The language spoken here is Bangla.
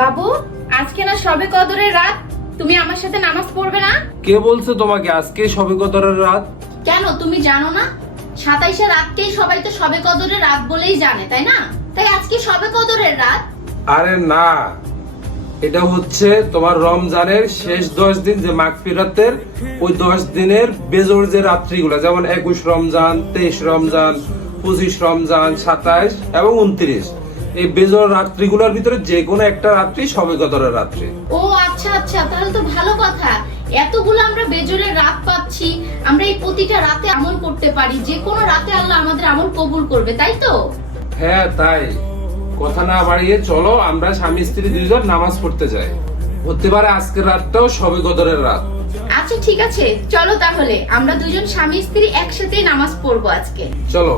বাবু, আজকে না শবে কদরের রাত, তুমি আমার সাথে নামাজ পড়বে না? কে বলছে তোমাকে আজকে শবে কদরের রাত? কেন তুমি জানো না? 27-এ রাতকেই সবাই তো শবে কদরের রাত বলেই জানে, তাই না? তাই আজকে শবে কদরের রাত। আরে না, এটা হচ্ছে তোমার রমজানের শেষ 10 দিন, যে মাগফিরাতের ওই 10 দিনের বেজোর যে রাত্রিগুলো, যেমন 21 রমজান, 23 রমজান, 25 রমজান, 27 এবং 29, এই বেজোর রাত্রিগুলোর ভিতরে যে কোনো একটা রাত্রি শবে কদরের রাত্রি। ও আচ্ছা আচ্ছা, তাহলে তো ভালো কথা। এতগুলো আমরা বেজোরের রাত পাচ্ছি, আমরা এই প্রতিটা রাতে আমল করতে পারি, যে কোনো রাতে আল্লাহ আমাদের আমল কবুল করবে, তাই তো? হ্যাঁ তাই, কথা না বাড়িয়ে চলো আমরা স্বামী স্ত্রী দুইজন নামাজ পড়তে যাই। হতে পারে আজকের রাতটাও শবে কদরের রাত। আচ্ছা ঠিক আছে, চলো তাহলে আমরা দুজন স্বামী স্ত্রী একসাথেই নামাজ পড়বো আজকে। চলো।